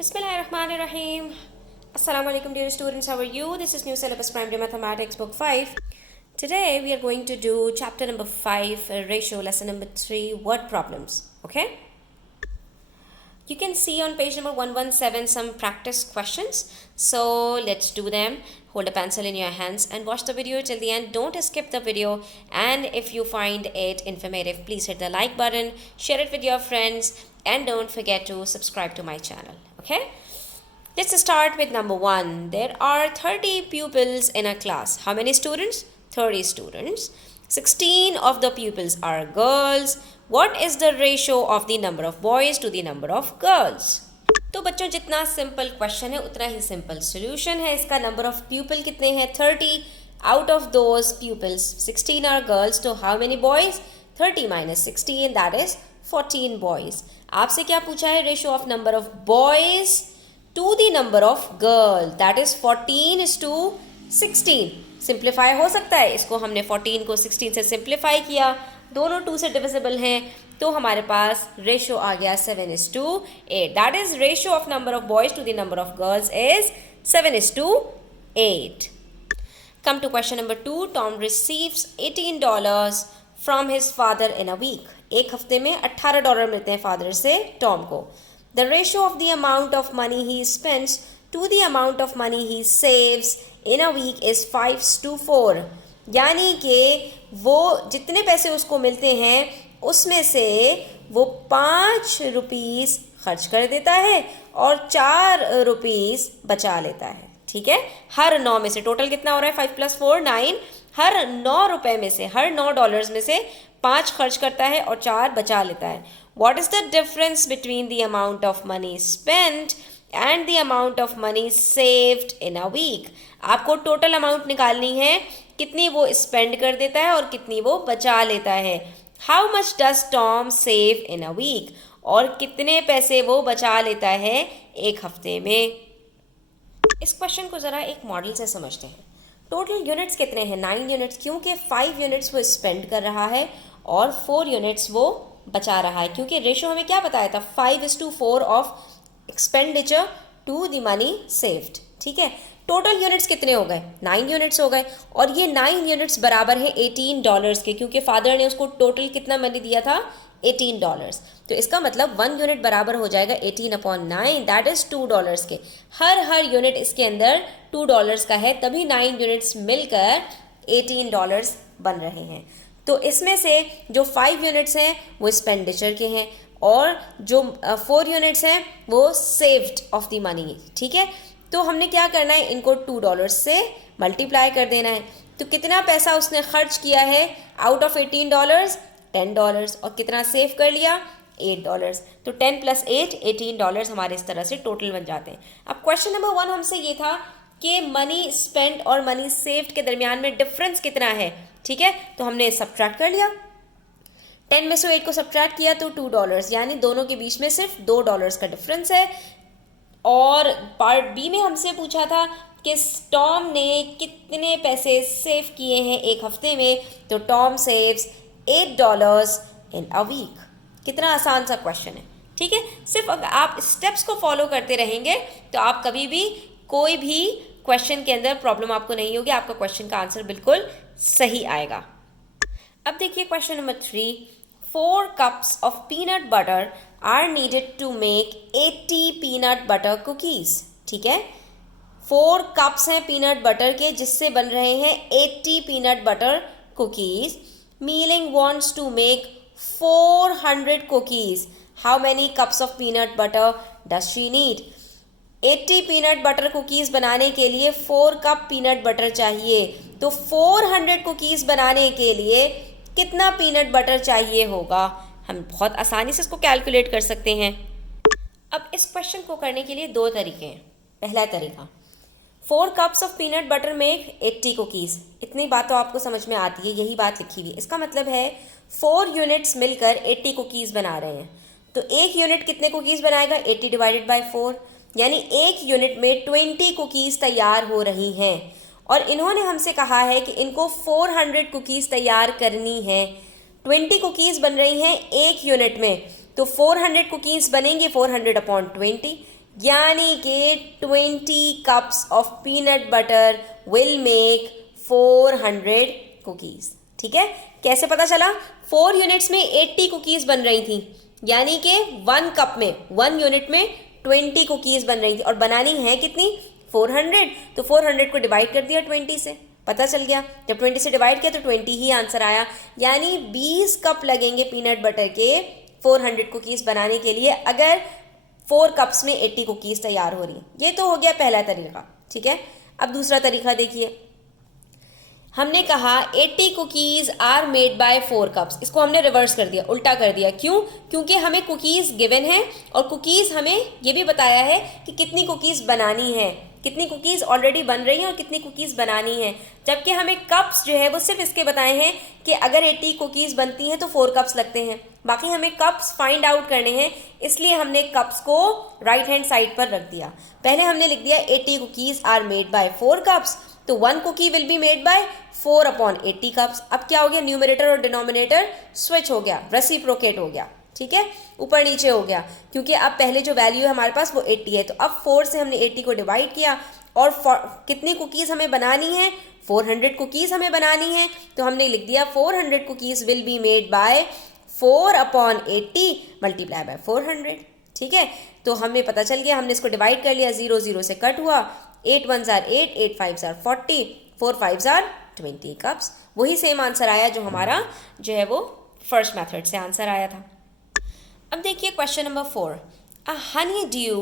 Bismillahirrahmanirrahim. Assalamu alaikum dear students, how are you? This is New Syllabus Primary Mathematics Book 5. Today we are going to do chapter number 5, ratio, lesson number 3, word problems. Okay? You can see on page number 117 some practice questions. So let's do them. Hold a pencil in your hands and watch the video till the end. Don't skip the video. And if you find it informative, please hit the like button, share it with your friends, and don't forget to subscribe to my channel. Okay? Let's start with number 1. There are 30 pupils in a class. How many students? 30 students. 16 of the pupils are girls. What is the ratio of the number of boys to the number of girls? तो बच्चों जितना simple question है उतना ही simple solution है इसका. Number of people कितने हैं? 30. Out of those peoples 16 are girls. तो how many boys? 30 minus 16 that is 14 boys. आपसे क्या पूछा है? Ratio of number of boys to the number of girl that is 14:16. Simplify हो सकता है. इसको हमने 14 को 16 से सिंप्लीफाई किया. दोनों 2 से डिविजिबल हैं तो हमारे पास रेशियो आ गया 7:8. That is ratio of number of boys to the number of girls is 7:8. Come to question number 2. Tom receives $18 from his father in a week. एक हफ्ते में $18 मिलते हैं फादर से टॉम को. The ratio of the amount of money he spends to the amount of money he saves in a week is 5:4. यानी कि वो जितने पैसे उसको मिलते हैं उसमें से वो 5 रुपीज़ खर्च कर देता है और 4 रुपीज़ बचा लेता है. ठीक है. हर 9 में से टोटल कितना हो रहा है? 5 + 4 9. हर 9 रुपए में से, हर $9 में से 5 खर्च करता है और 4 बचा लेता है. What is the difference between the amount of money spent and the amount of money saved in a week. आपको टोटल अमाउंट निकालनी है, कितनी वो स्पेंड कर देता है और कितनी वो बचा लेता है. How much does Tom save in a week. और कितने पैसे वो बचा लेता है एक हफ्ते में. इस क्वेश्चन को ज़रा एक मॉडल से समझते हैं. टोटल यूनिट्स कितने हैं? 9 यूनिट्स, क्योंकि 5 यूनिट्स वो स्पेंड कर रहा है और 4 यूनिट्स वो बचा रहा है. क्योंकि रेशियो हमें क्या बताया था? 5:4 of expenditure to the money saved. ठीक है. टोटल यूनिट्स कितने हो गए? 9 यूनिट्स हो गए. और ये 9 यूनिट्स बराबर है $18 के, क्योंकि फादर ने उसको टोटल कितना मनी दिया था? $18. तो इसका मतलब 1 यूनिट बराबर हो जाएगा 18/9 दैट इज $2 के. हर यूनिट इसके अंदर $2 का है, तभी 9 यूनिट्स मिलकर $18 बन रहे हैं. तो इसमें से जो 5 यूनिट्स हैं वो एक्सपेंडिचर के हैं और जो 4 यूनिट्स हैं वो सेव्ड ऑफ द मनी. ठीक है. तो हमने क्या करना है? इनको $2 से मल्टीप्लाई कर देना है. तो कितना पैसा उसने खर्च किया है आउट ऑफ $18? $10. और कितना सेव कर लिया? $8. तो 10 + 8 $18 हमारे इस तरह से टोटल बन जाते हैं. अब क्वेश्चन नंबर 1 हमसे ये था कि मनी स्पेंड और मनी सेव्ड के दरमियान में डिफरेंस कितना है. ठीक है. तो हमने सब्ट्रैक्ट कर लिया. 10 में से 8 को सब्ट्रैक्ट किया तो $2, यानी दोनों के बीच में सिर्फ $2 का डिफरेंस है. और पार्ट बी में हमसे पूछा था कि टॉम ने कितने पैसे सेव किए हैं एक हफ्ते में. तो Tom saves $8 in a week. कितना आसान सा क्वेश्चन है. ठीक है. सिर्फ अगर आप स्टेप्स को फॉलो करते रहेंगे तो आप कभी भी कोई भी क्वेश्चन के अंदर प्रॉब्लम आपको नहीं होगी. आपका क्वेश्चन का आंसर बिल्कुल सही आएगा. अब देखिए question number 3. 4 cups of peanut butter are needed to make 80 peanut butter cookies. ठीक है. 4 cups हैं पीनट बटर के जिससे बन रहे हैं 80 peanut butter cookies. Mealing wants to make 400 cookies. How many cups of peanut butter does she need? 80 peanut butter cookies बनाने के लिए 4 कप पीनट बटर चाहिए. तो 400 कुकीज़ बनाने के लिए कितना पीनट बटर चाहिए होगा? हम बहुत आसानी से इसको कैलकुलेट कर सकते हैं. अब इस क्वेश्चन को करने के लिए 2 तरीके हैं. पहला तरीका, 4 cups ऑफ पीनट बटर में 80 कुकीज़. इतनी बात तो आपको समझ में आती है, यही बात लिखी हुई. इसका मतलब है 4 यूनिट्स मिलकर 80 कुकीज़ बना रहे हैं. तो एक यूनिट कितने कुकीज़ बनाएगा? 80 / 4, यानी एक यूनिट में 20 कुकीज़ तैयार हो रही हैं. और इन्होंने हमसे कहा है कि इनको 400 कुकीज़ तैयार करनी है. 20 कुकीज़ बन रही हैं एक यूनिट में, तो 400 कुकीज़ बनेंगी 400/20, यानी कि 20 cups of peanut butter will make 400 cookies. ठीक है, कैसे पता चला? 4 यूनिट्स में 80 कुकीज़ बन रही थी, यानी कि 1 कप में 1 यूनिट में 20 कुकीज़ बन रही थी, और बनानी है कितनी? 400। तो 400 को डिवाइड कर दिया 20 से, पता चल गया। जब 20 से डिवाइड किया तो 20 ही आंसर आया, यानी 20 कप लगेंगे पीनट बटर के 400 कुकीज़ बनाने के लिए, अगर 4 कप्स में 80 कुकीज़ तैयार हो रही है। ये तो हो गया पहला तरीका। ठीक है, अब दूसरा तरीका देखिए। हमने कहा 80 cookies are made by 4 cups, इसको हमने रिवर्स कर दिया, उल्टा कर दिया। क्यों? क्योंकि हमें कुकीज़ गिवन है और कुकीज़ हमें ये भी बताया है कि कितनी कुकीज़ बनानी है, कितनी कुकीज़ ऑलरेडी बन रही हैं और कितनी कुकीज़ बनानी है, जबकि हमें कप्स जो है वो सिर्फ इसके बताए हैं कि अगर 80 कुकीज़ बनती हैं तो 4 कप्स लगते हैं। बाकी हमें कप्स फाइंड आउट करने हैं, इसलिए हमने कप्स को राइट हैंड साइड पर रख दिया। पहले हमने लिख दिया 80 cookies are made by 4 cups, तो 1 cookie will be made by 4/80 cups. अब क्या हो गया? न्यूमरेटर और डिनोमिनेटर स्विच हो गया, रेसिप्रोकेट हो गया। ठीक है, ऊपर नीचे हो गया, क्योंकि अब पहले जो वैल्यू है हमारे पास वो 80 है, तो अब 4 से हमने 80 को डिवाइड किया, और कितनी कुकीज़ हमें बनानी है? 400 कुकीज़ हमें बनानी है, तो हमने लिख दिया 400 cookies will be made by 4/80 multiply by 400। ठीक है, तो हमें पता चल गया, हमने इसको डिवाइड कर लिया, 0 0 से कट हुआ, 8 1s are 8, 8 5s are 40, 4 5s are 20 cups. वही सेम आंसर आया जो हमारा जो है वो फर्स्ट मेथड से आंसर आया था। अब देखिए question number 4। A Honey due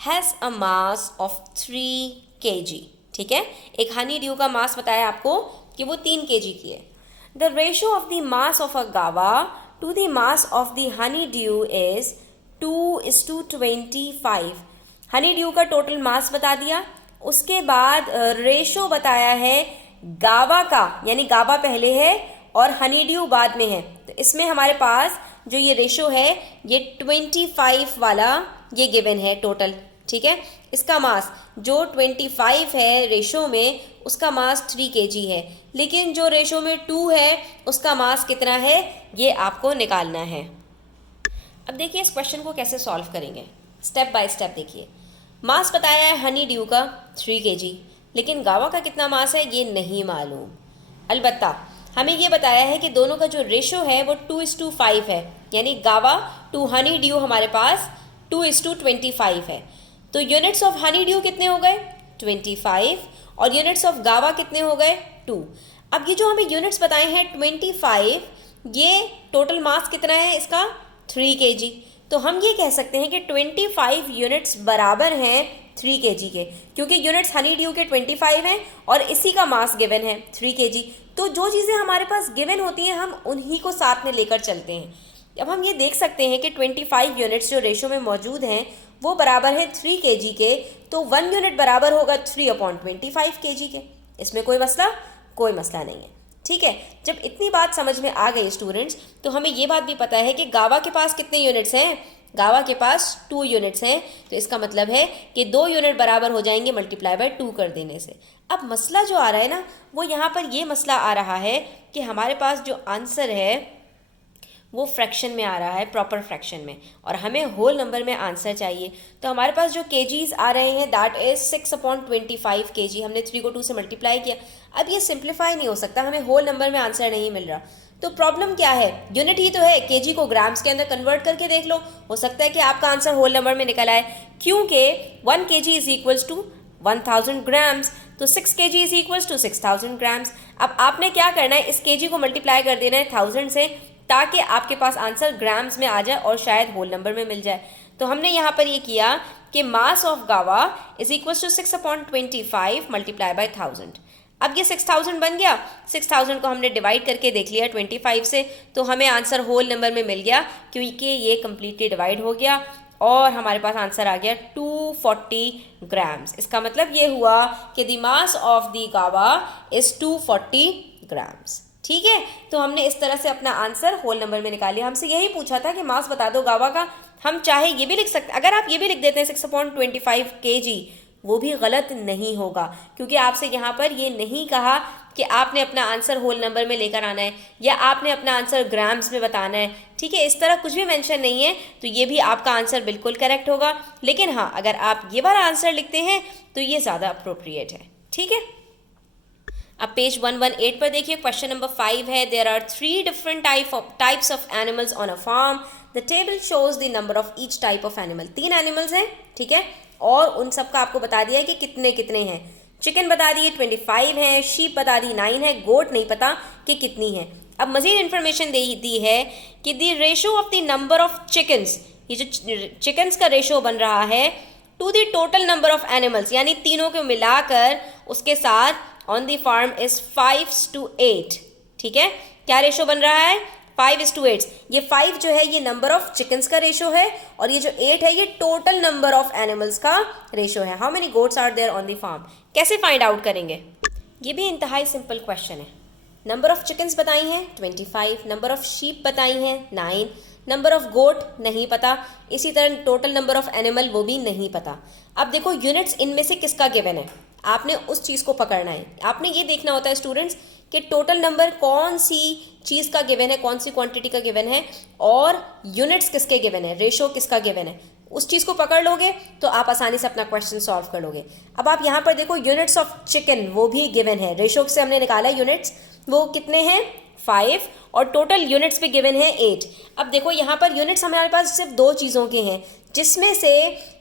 has a mass of 3 kg। ठीक है, एक हनी ड्यू का मास बताया आपको कि वो 3 kg की है। The ratio of the mass of a guava to the mass of the honeydew is 2:25। Honeydew का टोटल मास बता दिया, उसके बाद रेशो बताया है गावा का, यानी गावा पहले है और हनी ड्यू बाद में है। तो इसमें हमारे पास जो ये रेशो है ये 25 वाला ये गिवन है टोटल। ठीक है, इसका मास जो 25 है रेशो में, उसका मास 3 kg है, लेकिन जो रेशो में 2 है उसका मास कितना है ये आपको निकालना है। अब देखिए इस क्वेश्चन को कैसे सॉल्व करेंगे, स्टेप बाय स्टेप देखिए। मास बताया है हनी ड्यू का 3 kg, लेकिन गावा का कितना मास है ये नहीं मालूम। अलबत्ता हमें ये बताया है कि दोनों का जो रेशो है वो 2:5 है, यानी गावा टू हनी ड्यू हमारे पास 2:25 है। तो यूनिट्स ऑफ हनी ड्यू कितने हो गए? 25, और यूनिट्स ऑफ गावा कितने हो गए? 2। अब ये जो हमें यूनिट्स बताए हैं 25, ये टोटल मास कितना है इसका? 3 kg। तो हम ये कह सकते हैं कि 25 यूनिट्स बराबर हैं 3 kg के, क्योंकि यूनिट्स हनी ड्यू के 25 हैं और इसी का मास गिवन है 3 kg। तो जो चीज़ें हमारे पास गिवन होती हैं हम उन्हीं को साथ में लेकर चलते हैं। अब हम ये देख सकते हैं कि 25 यूनिट्स जो रेशो में मौजूद हैं वो बराबर है 3 kg के, तो 1 यूनिट बराबर होगा 3/25 kg के। इसमें कोई मसला नहीं है। ठीक है, जब इतनी बात समझ में आ गई स्टूडेंट्स, तो हमें ये बात भी पता है कि गावा के पास कितने यूनिट्स हैं? गावा के पास 2 यूनिट्स हैं, तो इसका मतलब है कि 2 यूनिट बराबर हो जाएंगे मल्टीप्लाई बाय 2 कर देने से। अब मसला जो आ रहा है ना, वो यहाँ पर ये मसला आ रहा है कि हमारे पास जो आंसर है वो फ्रैक्शन में आ रहा है, प्रॉपर फ्रैक्शन में, और हमें होल नंबर में आंसर चाहिए। तो हमारे पास जो केजीज आ रहे हैं दैट इज 6/25 kg। हमने 3 को 2 से मल्टीप्लाई किया। अब ये सिंप्लीफाई नहीं हो सकता, हमें होल नंबर में आंसर नहीं मिल रहा। तो प्रॉब्लम क्या है? यूनिट ही तो है, केजी को ग्राम्स के अंदर कन्वर्ट करके देख लो, हो सकता है कि आपका आंसर होल नंबर में निकल आए, क्योंकि 1 kg is equals to 1000 grams, तो 6 kg is equals to 6000 grams. अब आपने क्या करना है, इस केजी को मल्टीप्लाई कर देना है 1000 से, ताकि आपके पास आंसर ग्राम्स में आ जाए और शायद होल नंबर में मिल जाए। तो हमने यहाँ पर ये किया कि mass of guava is equals to 6/25 multiply by 1000। अब ये 6000 बन गया, 6000 को हमने डिवाइड करके देख लिया 25 से, तो हमें आंसर होल नंबर में मिल गया, क्योंकि ये कम्प्लीटली डिवाइड हो गया और हमारे पास आंसर आ गया 240 ग्राम्स। इसका मतलब ये हुआ कि द मास ऑफ द गावा इज 240 ग्राम्स। ठीक है, तो हमने इस तरह से अपना आंसर होल नंबर में निकाल लिया। हमसे यही पूछा था कि मास बता दो गावा का, हम चाहे ये भी लिख सकते, अगर आप ये भी लिख देते हैं 6/25 kg, वो भी गलत नहीं होगा, क्योंकि आपसे यहाँ पर ये नहीं कहा कि आपने अपना आंसर होल नंबर में लेकर आना है या आपने अपना आंसर ग्राम्स में बताना है। ठीक है, इस तरह कुछ भी मेंशन नहीं है, तो ये भी आपका आंसर बिल्कुल करेक्ट होगा। लेकिन हाँ, अगर आप ये वाला आंसर लिखते हैं तो ये ज़्यादा अप्रोप्रिएट है। ठीक है, अब पेज 118 पर देखिए, क्वेश्चन नंबर 5 है, there are 3 different types of animals on a farm, the table shows the number of each type of animal. 3 animals हैं, ठीक है, और उन सब का आपको बता दिया है कि कितने कितने हैं। चिकन बता दिए 25 है, शीप बता दी 9 है, गोट नहीं पता कि कितनी है। अब मजीद इन्फॉर्मेशन दी है कि the ratio of the number of chickens, ये जो चिकन्स का रेशो बन रहा है to the total number of animals, यानी तीनों को मिलाकर उसके साथ ऑन द फार्म इज 5:8। ठीक है, क्या रेशो बन रहा है? 5:8। ये 5 जो है ये नंबर ऑफ चिकन्स का रेशो है, और ये जो 8 है ये टोटल नंबर ऑफ एनिमल्स का रेशो है। How many goats are there on the farm? कैसे फाइंड आउट करेंगे? ये भी इंतहाई सिंपल क्वेश्चन है। नंबर ऑफ चिकन्स बताई हैं 25, नंबर ऑफ शीप बताई हैं 9, नंबर ऑफ गोट नहीं पता, इसी तरह टोटल नंबर ऑफ एनिमल वो भी नहीं पता। अब देखो यूनिट्स इनमें से किसका गिवन है, आपने उस चीज़ को पकड़ना है। आपने ये देखना होता है स्टूडेंट्स कि टोटल नंबर कौन सी चीज़ का गिवन है, कौन सी क्वांटिटी का गिवन है, और यूनिट्स किसके गिवन है, रेशो किसका गिवन है। उस चीज़ को पकड़ लोगे तो आप आसानी से अपना क्वेश्चन सॉल्व कर लोगे। अब आप यहाँ पर देखो यूनिट्स ऑफ चिकन वो भी गिवन है, रेशो से हमने निकाला यूनिट्स, वो कितने हैं 5, और टोटल यूनिट्स भी गिवन है 8। अब देखो यहाँ पर यूनिट्स हमारे पास सिर्फ 2 चीज़ों के हैं, जिसमें से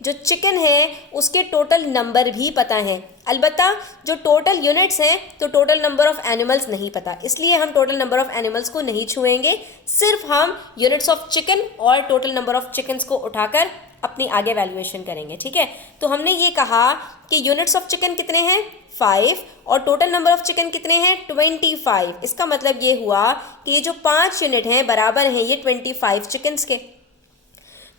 जो चिकन है उसके टोटल नंबर भी पता है, अलबत्ता जो टोटल यूनिट्स हैं तो टोटल नंबर ऑफ एनिमल्स नहीं पता, इसलिए हम टोटल नंबर ऑफ एनिमल्स को नहीं छुएंगे, सिर्फ हम यूनिट्स ऑफ चिकन और टोटल नंबर ऑफ चिकन्स को उठाकर अपनी आगे वैल्यूएशन करेंगे। ठीक है, तो हमने ये कहा कि यूनिट्स ऑफ चिकन कितने हैं 5, और टोटल नंबर ऑफ चिकन कितने हैं 25। इसका मतलब ये हुआ कि ये जो 5 यूनिट हैं बराबर हैं ये 25 चिकन्स के।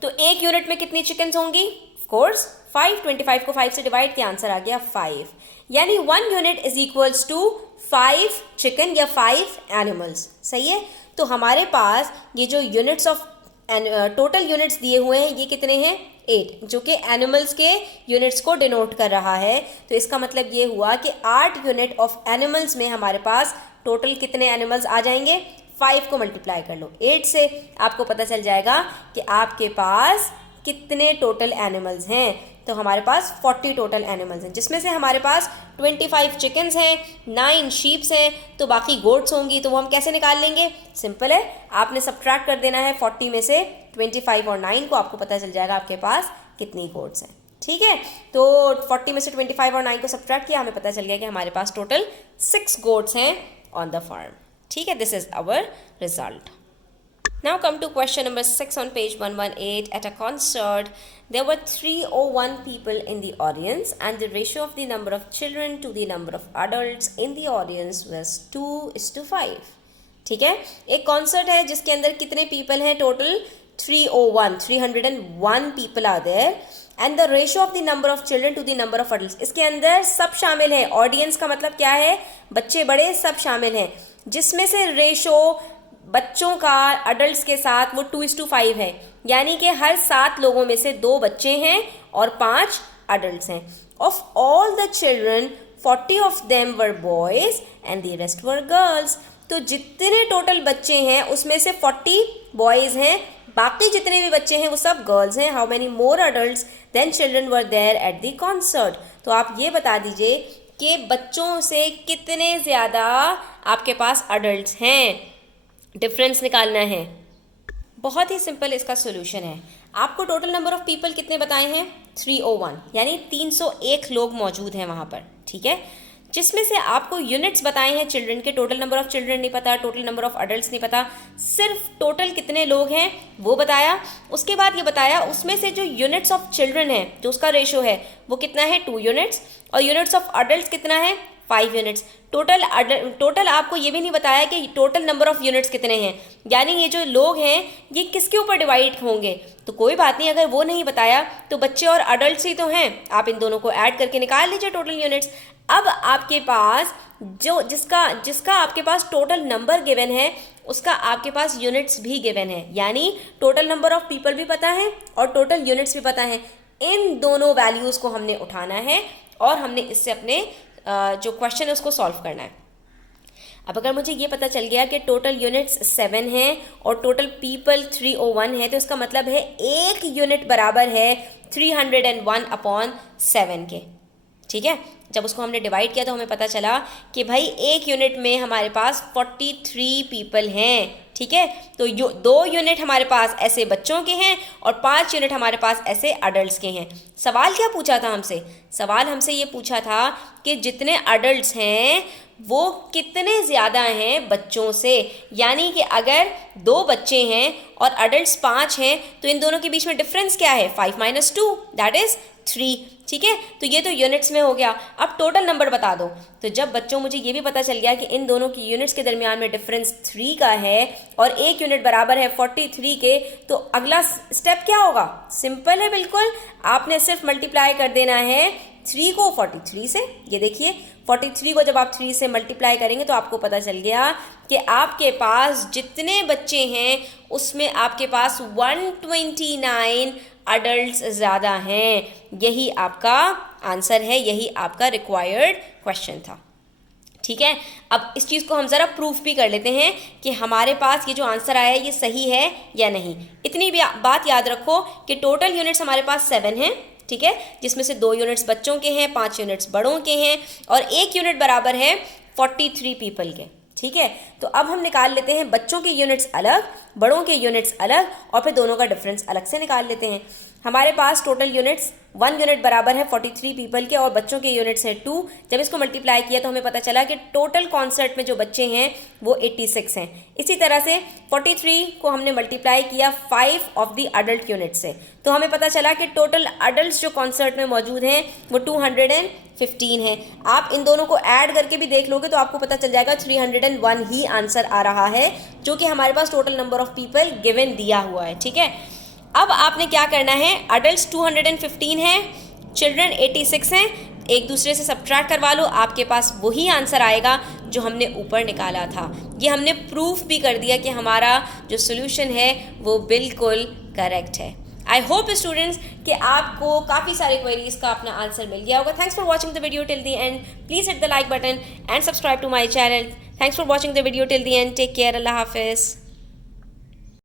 तो एक यूनिट में कितनी चिकन्स होंगी? ऑफ कोर्स 5, 25 को 5 से डिवाइड किया, आंसर आ गया 5, यानी 1 unit is equals to 5 chicken या 5 एनिमल्स। सही है, तो हमारे पास ये जो यूनिट्स ऑफ टोटल यूनिट्स दिए हुए हैं ये कितने हैं 8, जो कि एनिमल्स के यूनिट्स को डिनोट कर रहा है। तो इसका मतलब ये हुआ कि 8 यूनिट ऑफ एनिमल्स में हमारे पास टोटल कितने एनिमल्स आ जाएंगे? 5 को मल्टीप्लाई कर लो 8 से, आपको पता चल जाएगा कि आपके पास कितने टोटल एनिमल्स हैं। तो हमारे पास 40 टोटल एनिमल्स हैं, जिसमें से हमारे पास 25 चिकन्स हैं, 9 शीप्स हैं, तो बाकी गोट्स होंगी। तो वो हम कैसे निकाल लेंगे? सिंपल है, आपने सब्ट्रैक्ट कर देना है 40 में से 25 और 9 को, आपको पता चल जाएगा आपके पास कितनी गोट्स हैं। ठीक है, तो 40 में से 25 और 9 को सब्ट्रैक्ट किया, हमें पता चल गया कि हमारे पास टोटल 6 गोट्स हैं ऑन द फार्म। ठीक है, this is our result. Now come to question number 6 on page 118. At a concert, there were 301 people in the audience, and the ratio of the number of children to the number of adults in the audience was 2:5. ठीक है, एक concert है जिसके अंदर कितने people हैं? Total 301 people are there, and the ratio of the number of children to the number of adult. इसके अंदर सब शामिल हैं, ऑडियंस का मतलब क्या है? बच्चे बड़े सब शामिल हैं, जिसमें से रेशो बच्चों का अडल्ट्स के साथ वो 2:5 है, यानी कि हर 7 लोगों में से 2 बच्चे हैं और 5 अडल्ट्स हैं। Of all the children 40 of them were boys and the rest were girls. तो जितने टोटल बच्चे हैं उसमें से 40 बॉयज हैं, बाकी जितने भी बच्चे हैं वो सब गर्ल्स हैं। How many more adults than children were there at the concert. तो आप ये बता दीजिए कि बच्चों से कितने ज़्यादा आपके पास अडल्ट्स हैं, डिफरेंस निकालना है। बहुत ही सिंपल इसका सोल्यूशन है। आपको टोटल नंबर ऑफ पीपल कितने बताए हैं? 301, यानी 301 लोग मौजूद हैं वहाँ पर। ठीक है, जिसमें से आपको यूनिट्स बताए हैं चिल्ड्रन के, टोटल नंबर ऑफ चिल्ड्रन नहीं पता, टोटल नंबर ऑफ अडल्ट्स नहीं पता, सिर्फ टोटल कितने लोग हैं वो बताया। उसके बाद ये बताया उसमें से जो यूनिट्स ऑफ चिल्ड्रन है जो उसका रेशो है वो कितना है 2 यूनिट्स, और यूनिट्स ऑफ अडल्ट्स कितना है 5 यूनिट्स। टोटल आपको ये भी नहीं बताया कि टोटल नंबर ऑफ यूनिट्स कितने हैं, यानी ये जो लोग हैं ये किसके ऊपर डिवाइड होंगे। तो कोई बात नहीं, अगर वो नहीं बताया तो बच्चे और अडल्ट्स ही तो हैं, आप इन दोनों को ऐड करके निकाल लीजिए टोटल यूनिट्स। अब आपके पास जो जिसका आपके पास टोटल नंबर गिवन है उसका आपके पास यूनिट्स भी गिवन है, यानी टोटल नंबर ऑफ पीपल भी पता है और टोटल यूनिट्स भी पता है। इन दोनों वैल्यूज़ को हमने उठाना है और हमने इससे अपने जो क्वेश्चन है उसको सॉल्व करना है। अब अगर मुझे ये पता चल गया कि टोटल यूनिट्स 7 हैं और टोटल पीपल 301 है, तो इसका मतलब है एक यूनिट बराबर है 301/7 के। ठीक है, जब उसको हमने डिवाइड किया तो हमें पता चला कि भाई एक यूनिट में हमारे पास 43 पीपल हैं। ठीक है, तो 2 यूनिट हमारे पास ऐसे बच्चों के हैं और 5 यूनिट हमारे पास ऐसे अडल्ट्स के हैं। सवाल क्या पूछा था हमसे? सवाल हमसे ये पूछा था कि जितने अडल्ट्स हैं वो कितने ज़्यादा हैं बच्चों से, यानी कि अगर 2 बच्चे हैं और अडल्ट्स 5 हैं तो इन दोनों के बीच में डिफरेंस क्या है? 5 - 2 दैट इज़ 3। ठीक है, तो ये तो यूनिट्स में हो गया। अब टोटल नंबर बता दो। तो जब बच्चों मुझे ये भी पता चल गया कि इन दोनों की यूनिट्स के दरमियान में डिफरेंस 3 का है और एक यूनिट बराबर है 43 के, तो अगला स्टेप क्या होगा? सिंपल है बिल्कुल, आपने सिर्फ मल्टीप्लाई कर देना है 3 को 43 से। ये देखिए 43 को जब आप 3 से मल्टीप्लाई करेंगे तो आपको पता चल गया कि आपके पास जितने बच्चे हैं उसमें आपके पास 129 अडल्ट्स ज़्यादा हैं। यही आपका आंसर है, यही आपका रिक्वायर्ड क्वेश्चन था। ठीक है, अब इस चीज़ को हम ज़रा प्रूफ भी कर लेते हैं कि हमारे पास ये जो आंसर आया है ये सही है या नहीं। इतनी भी बात याद रखो कि टोटल यूनिट्स हमारे पास 7 हैं। ठीक है, जिसमें से 2 यूनिट्स बच्चों के हैं, 5 यूनिट्स बड़ों के हैं और एक यूनिट बराबर है 43 पीपल के। ठीक है, तो अब हम निकाल लेते हैं बच्चों के यूनिट्स अलग, बड़ों के यूनिट्स अलग और फिर दोनों का डिफरेंस अलग से निकाल लेते हैं। हमारे पास टोटल यूनिट्स 1 यूनिट बराबर है 43 पीपल के और बच्चों के यूनिट्स हैं 2। जब इसको मल्टीप्लाई किया तो हमें पता चला कि टोटल कॉन्सर्ट में जो बच्चे हैं वो 86 हैं। इसी तरह से 43 को हमने मल्टीप्लाई किया 5 ऑफ द अडल्ट यूनिट से, तो हमें पता चला कि टोटल अडल्ट जो कॉन्सर्ट में मौजूद हैं वो 215 हैं। आप इन दोनों को ऐड करके भी देख लोगे तो आपको पता चल जाएगा 301 ही आंसर आ रहा है, जो कि हमारे पास total number of people given दिया हुआ है। ठीक है, अब आपने क्या करना है, अडल्ट्स 215 हैं, चिल्ड्रन 86 हैं, एक दूसरे से सब्ट्रैक्ट करवा लो, आपके पास वही आंसर आएगा जो हमने ऊपर निकाला था। ये हमने प्रूफ भी कर दिया कि हमारा जो सोल्यूशन है वो बिल्कुल करेक्ट है। आई होप स्टूडेंट्स कि आपको काफ़ी सारे क्वेरीज का अपना आंसर मिल गया होगा। Thanks for watching the video till the end. Please hit the like button and subscribe to my channel. Thanks for watching the video till the end. Take care. अल्लाह हाफिज़।